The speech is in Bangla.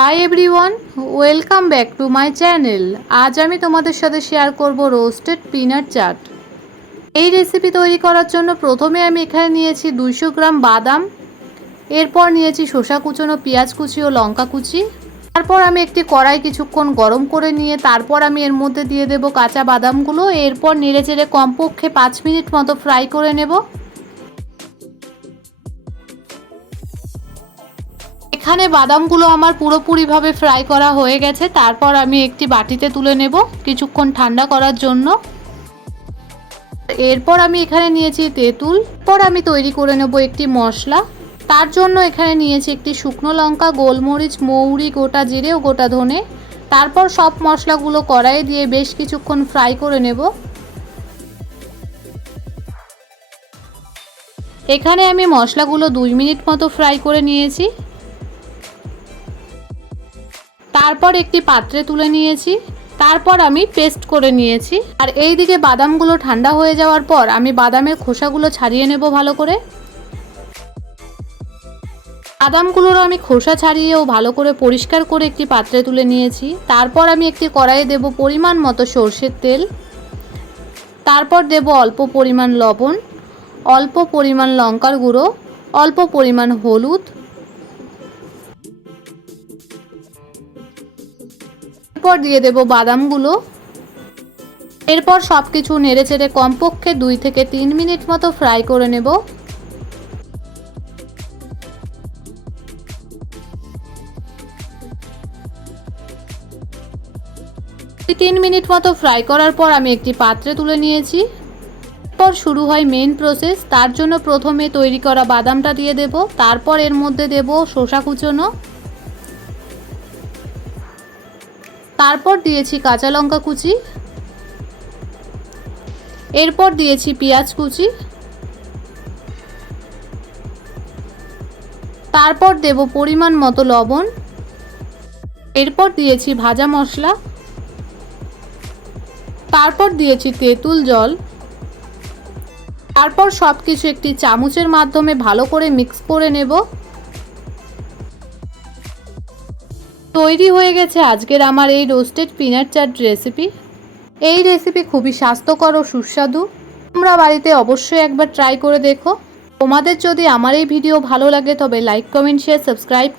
Hi everyone, welcome back to my channel. আজ আমি তোমাদের সাথে শেয়ার করব রোস্টেড পিনাট চাট। এই রেসিপি তৈরি করার জন্য প্রথমে আমি এখানে নিয়েছি 200 গ্রাম বাদাম, এরপর নিয়েছি শসা কুচনো, পেঁয়াজ কুচি ও লঙ্কা কুচি। তারপর আমি একটি কড়াই কিছুক্ষণ গরম করে নিয়ে তারপর আমি এর মধ্যে দিয়ে দেব কাঁচা বাদামগুলো। এরপর নেড়েচেড়ে কমপক্ষে 5 মিনিট মতো ফ্রাই করে নেব। এখানে বাদামগুলো আমার পুরোপুরিভাবে ফ্রাই করা হয়ে গেছে। তারপর আমি একটি বাটিতে তুলে নেব কিছুক্ষণ ঠান্ডা করার জন্য। এরপর আমি এখানে নিয়েছি তেঁতুল। পর আমি তৈরি করে নেব একটি মশলা। তার জন্য এখানে নিয়েছি একটি শুকনো লঙ্কা, গোলমরিচ, মৌরি, গোটা জিরে ও গোটা ধনে। তারপর সব মশলাগুলো কড়াইয়ে দিয়ে বেশ কিছুক্ষণ ফ্রাই করে নেব। এখানে আমি মশলাগুলো 2 মিনিট মতো ফ্রাই করে নিয়েছি। তারপর একটি পাত্রে তুলে নিয়েছি। তারপর আমি পেস্ট করে নিয়েছি। আর এই দিকে বাদামগুলো ঠান্ডা হয়ে যাওয়ার পর আমি বাদামের খোসাগুলো ছাড়িয়ে নেব ভালো করে। বাদামগুলোর আমি খোসা ছাড়িয়েও ভালো করে পরিষ্কার করে একটি পাত্রে তুলে নিয়েছি। তারপর আমি একটি কড়াইয়ে দেব পরিমাণ মতো সরষের তেল। তারপর দেব অল্প পরিমাণ লবণ, অল্প পরিমাণ লঙ্কার গুঁড়ো, অল্প পরিমাণ হলুদ। এরপর দিয়ে দেব বাদামগুলো। এরপর সব কিছু নেড়েচেড়ে কমপক্ষে 2 থেকে 3 মিনিট মতো ফ্রাই করে নেব। 3 মিনিট মতো ফ্রাই করার পর আমি একটি পাত্রে তুলে নিয়েছি। এরপর শুরু হয় মেইন প্রসেস। তার জন্য প্রথমে তৈরি করা বাদামটা দিয়ে দেব। তারপর এর মধ্যে দেব শসা কুচনো। তারপর দিয়েছি কাঁচা লঙ্কা কুচি। এরপর দিয়েছি পেঁয়াজ কুচি। তারপর দেব পরিমাণ মতো লবণ। এরপর দিয়েছি ভাজা মশলা। তারপর দিয়েছি তেঁতুল জল। তারপর সব কিছু একটি চামচের মাধ্যমে ভালো করে মিক্স করে নেব। তৈরি হয়ে গেছে আজকের আমার এই রোস্টেড পিনাট চাট রেসিপি। এই রেসিপি খুবই স্বাস্থ্যকর ও সুস্বাদু। তোমরা বাড়িতে অবশ্যই একবার ট্রাই করে দেখো। তোমাদের যদি আমার এই ভিডিও ভালো লাগে তবে লাইক, কমেন্ট, শেয়ার, সাবস্ক্রাইব